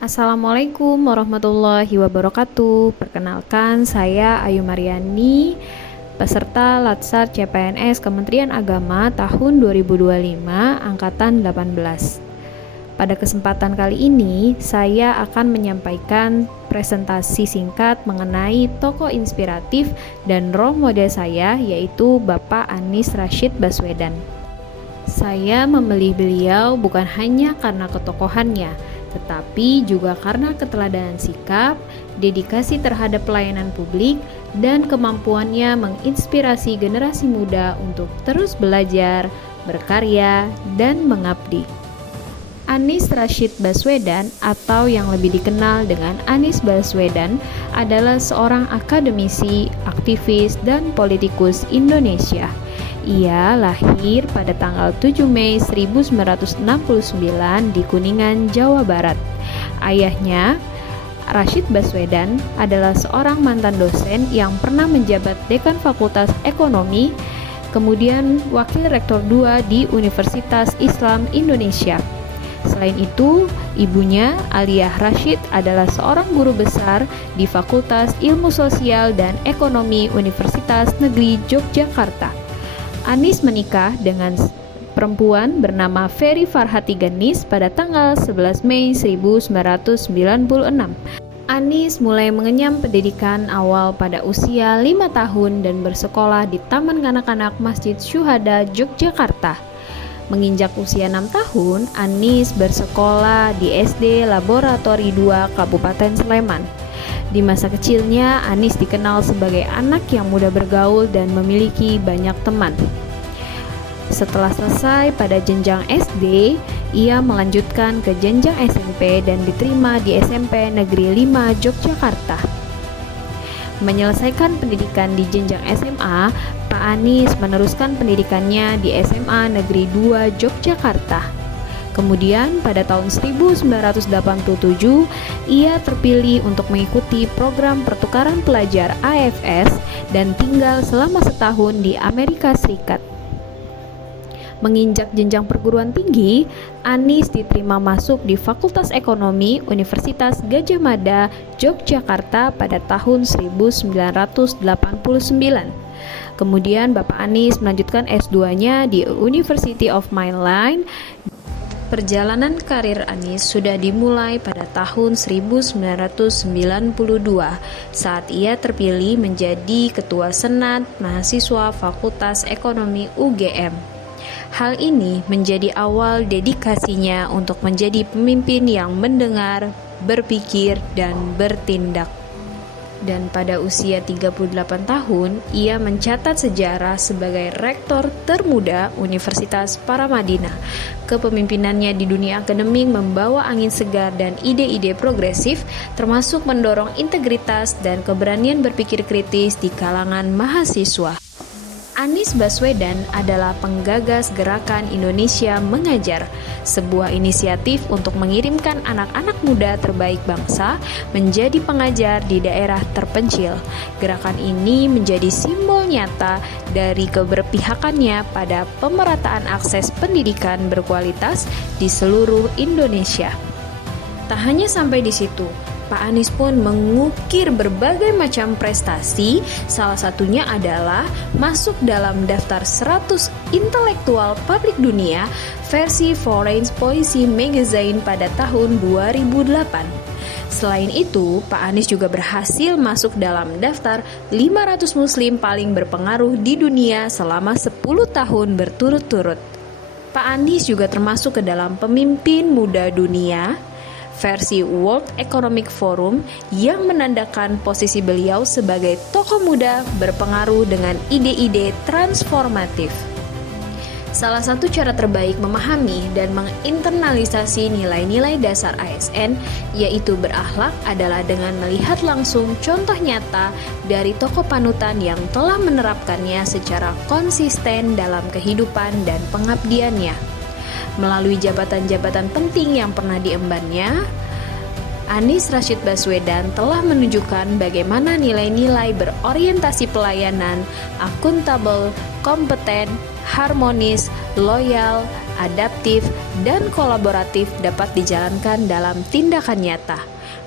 Assalamualaikum warahmatullahi wabarakatuh. Perkenalkan, saya Ayu Mariani, peserta Latsar CPNS Kementerian Agama tahun 2025, angkatan 18. Pada kesempatan kali ini, saya akan menyampaikan presentasi singkat mengenai tokoh inspiratif dan role model saya, yaitu Bapak Anies Rashid Baswedan. Saya memilih beliau bukan hanya karena ketokohannya, tetapi juga karena keteladanan sikap, dedikasi terhadap pelayanan publik, dan kemampuannya menginspirasi generasi muda untuk terus belajar, berkarya, dan mengabdi. Anies Rashid Baswedan atau yang lebih dikenal dengan Anies Baswedan adalah seorang akademisi, aktivis, dan politikus Indonesia. Ia lahir pada tanggal 7 Mei 1969 di Kuningan, Jawa Barat. Ayahnya, Rashid Baswedan, adalah seorang mantan dosen yang pernah menjabat dekan Fakultas Ekonomi, kemudian Wakil Rektor II di Universitas Islam Indonesia. Selain itu, ibunya, Aliyah Rashid, adalah seorang guru besar di Fakultas Ilmu Sosial dan Ekonomi Universitas Negeri Yogyakarta. Anies menikah dengan perempuan bernama Ferry Farhati Ganis pada tanggal 11 Mei 1996. Anies mulai mengenyam pendidikan awal pada usia 5 tahun dan bersekolah di Taman Kanak-kanak Masjid Syuhada, Yogyakarta. Menginjak usia 6 tahun, Anies bersekolah di SD Laboratori 2 Kabupaten Sleman. Di masa kecilnya, Anies dikenal sebagai anak yang mudah bergaul dan memiliki banyak teman. Setelah selesai pada jenjang SD, ia melanjutkan ke jenjang SMP dan diterima di SMP Negeri 5 Yogyakarta. Menyelesaikan pendidikan di jenjang SMA, Pak Anies meneruskan pendidikannya di SMA Negeri 2 Yogyakarta. Kemudian pada tahun 1987, ia terpilih untuk mengikuti program pertukaran pelajar AFS dan tinggal selama setahun di Amerika Serikat. Menginjak jenjang perguruan tinggi, Anies diterima masuk di Fakultas Ekonomi Universitas Gadjah Mada, Yogyakarta pada tahun 1989. Kemudian Bapak Anies melanjutkan S2-nya di University of Maryland. Perjalanan karir Anies sudah dimulai pada tahun 1992 saat ia terpilih menjadi Ketua Senat Mahasiswa Fakultas Ekonomi UGM. Hal ini menjadi awal dedikasinya untuk menjadi pemimpin yang mendengar, berpikir, dan bertindak. Dan pada usia 38 tahun, ia mencatat sejarah sebagai rektor termuda Universitas Paramadina. Kepemimpinannya di dunia akademik membawa angin segar dan ide-ide progresif, termasuk mendorong integritas dan keberanian berpikir kritis di kalangan mahasiswa. Anies Baswedan adalah penggagas Gerakan Indonesia Mengajar, sebuah inisiatif untuk mengirimkan anak-anak muda terbaik bangsa menjadi pengajar di daerah terpencil. Gerakan ini menjadi simbol nyata dari keberpihakannya pada pemerataan akses pendidikan berkualitas di seluruh Indonesia. Tak hanya sampai di situ, Pak Anies pun mengukir berbagai macam prestasi, salah satunya adalah masuk dalam daftar 100 intelektual publik dunia versi Foreign Policy Magazine pada tahun 2008. Selain itu, Pak Anies juga berhasil masuk dalam daftar 500 muslim paling berpengaruh di dunia selama 10 tahun berturut-turut. Pak Anies juga termasuk ke dalam pemimpin muda dunia versi World Economic Forum yang menandakan posisi beliau sebagai tokoh muda berpengaruh dengan ide-ide transformatif. Salah satu cara terbaik memahami dan menginternalisasi nilai-nilai dasar ASN, yaitu berakhlak, adalah dengan melihat langsung contoh nyata dari tokoh panutan yang telah menerapkannya secara konsisten dalam kehidupan dan pengabdiannya. Melalui jabatan-jabatan penting yang pernah diembannya, Anies Rashid Baswedan telah menunjukkan bagaimana nilai-nilai berorientasi pelayanan, akuntabel, kompeten, harmonis, loyal, adaptif, dan kolaboratif dapat dijalankan dalam tindakan nyata.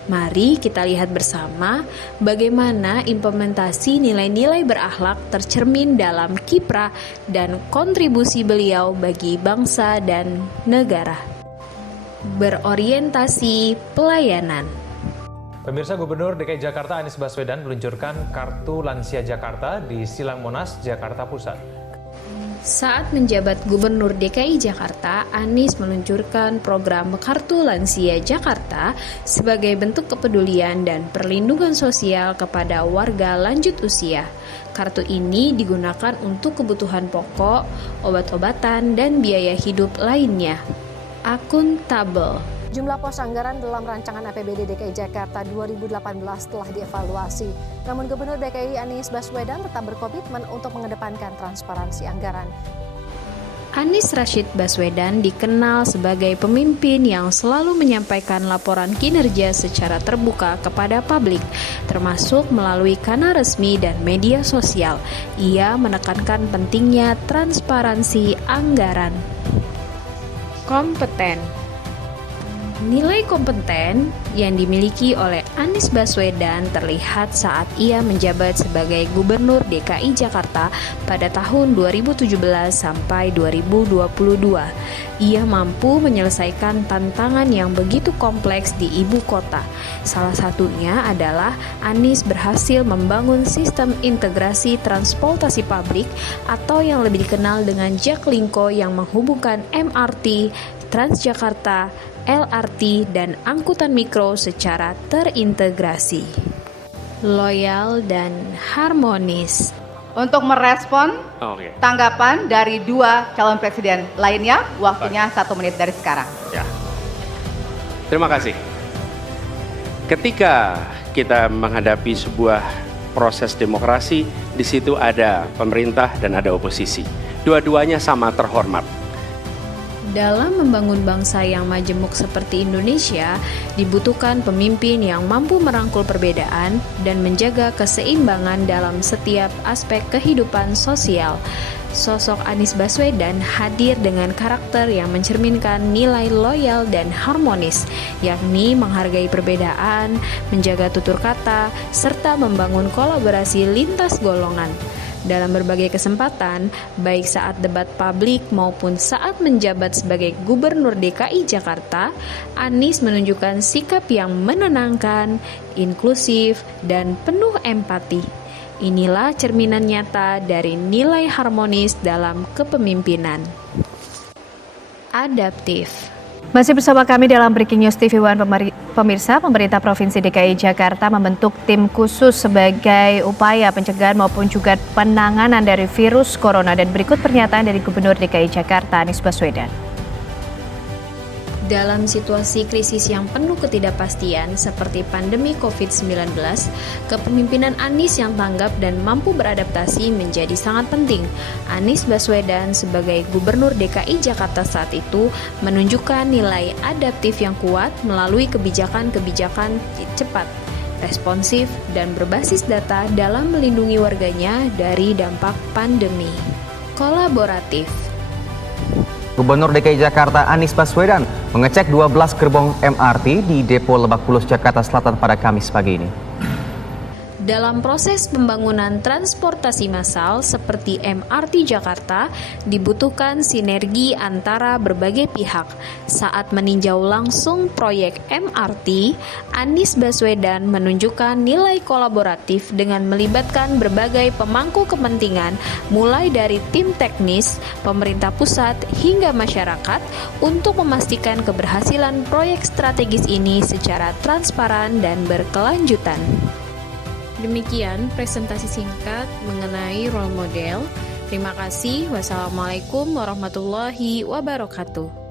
Mari kita lihat bersama bagaimana implementasi nilai-nilai berakhlak tercermin dalam kiprah dan kontribusi beliau bagi bangsa dan negara. Berorientasi pelayanan. Pemirsa, Gubernur DKI Jakarta Anies Baswedan meluncurkan Kartu Lansia Jakarta di Silang Monas, Jakarta Pusat. Saat menjabat Gubernur DKI Jakarta, Anies meluncurkan program Kartu Lansia Jakarta sebagai bentuk kepedulian dan perlindungan sosial kepada warga lanjut usia. Kartu ini digunakan untuk kebutuhan pokok, obat-obatan, dan biaya hidup lainnya. Akuntabel. Jumlah pos anggaran dalam rancangan APBD DKI Jakarta 2018 telah dievaluasi. Namun Gubernur DKI Anies Baswedan tetap berkomitmen untuk mengedepankan transparansi anggaran. Anies Rashid Baswedan dikenal sebagai pemimpin yang selalu menyampaikan laporan kinerja secara terbuka kepada publik, termasuk melalui kanal resmi dan media sosial. Ia menekankan pentingnya transparansi anggaran. Kompeten. Nilai kompeten yang dimiliki oleh Anies Baswedan terlihat saat ia menjabat sebagai Gubernur DKI Jakarta pada tahun 2017 sampai 2022. Ia mampu menyelesaikan tantangan yang begitu kompleks di ibu kota. Salah satunya adalah Anies berhasil membangun sistem integrasi transportasi publik atau yang lebih dikenal dengan Jaklingko yang menghubungkan MRT, Transjakarta, LRT, dan angkutan mikro secara terintegrasi, loyal, dan harmonis. Untuk merespon tanggapan dari dua calon presiden lainnya, waktunya 1 menit dari sekarang. Ya. Terima kasih. Ketika kita menghadapi sebuah proses demokrasi, di situ ada pemerintah dan ada oposisi. Dua-duanya sama terhormat. Dalam membangun bangsa yang majemuk seperti Indonesia, dibutuhkan pemimpin yang mampu merangkul perbedaan dan menjaga keseimbangan dalam setiap aspek kehidupan sosial. Sosok Anies Baswedan hadir dengan karakter yang mencerminkan nilai loyal dan harmonis, yakni menghargai perbedaan, menjaga tutur kata, serta membangun kolaborasi lintas golongan. Dalam berbagai kesempatan, baik saat debat publik maupun saat menjabat sebagai Gubernur DKI Jakarta, Anies menunjukkan sikap yang menenangkan, inklusif, dan penuh empati. Inilah cerminan nyata dari nilai harmonis dalam kepemimpinan. Adaptif. Masih bersama kami dalam Breaking News TV One, pemirsa. Pemerintah Provinsi DKI Jakarta membentuk tim khusus sebagai upaya pencegahan maupun juga penanganan dari virus corona. Dan berikut pernyataan dari Gubernur DKI Jakarta Anies Baswedan. Dalam situasi krisis yang penuh ketidakpastian seperti pandemi COVID-19, kepemimpinan Anies yang tanggap dan mampu beradaptasi menjadi sangat penting. Anies Baswedan sebagai Gubernur DKI Jakarta saat itu menunjukkan nilai adaptif yang kuat melalui kebijakan-kebijakan cepat, responsif, dan berbasis data dalam melindungi warganya dari dampak pandemi. Kolaboratif. Gubernur DKI Jakarta Anies Baswedan mengecek 12 gerbong MRT di Depo Lebak Bulus, Jakarta Selatan pada Kamis pagi ini. Dalam proses pembangunan transportasi massal seperti MRT Jakarta, dibutuhkan sinergi antara berbagai pihak. Saat meninjau langsung proyek MRT, Anies Baswedan menunjukkan nilai kolaboratif dengan melibatkan berbagai pemangku kepentingan, mulai dari tim teknis, pemerintah pusat, hingga masyarakat, untuk memastikan keberhasilan proyek strategis ini secara transparan dan berkelanjutan. Demikian presentasi singkat mengenai role model. Terima kasih. Wassalamualaikum warahmatullahi wabarakatuh.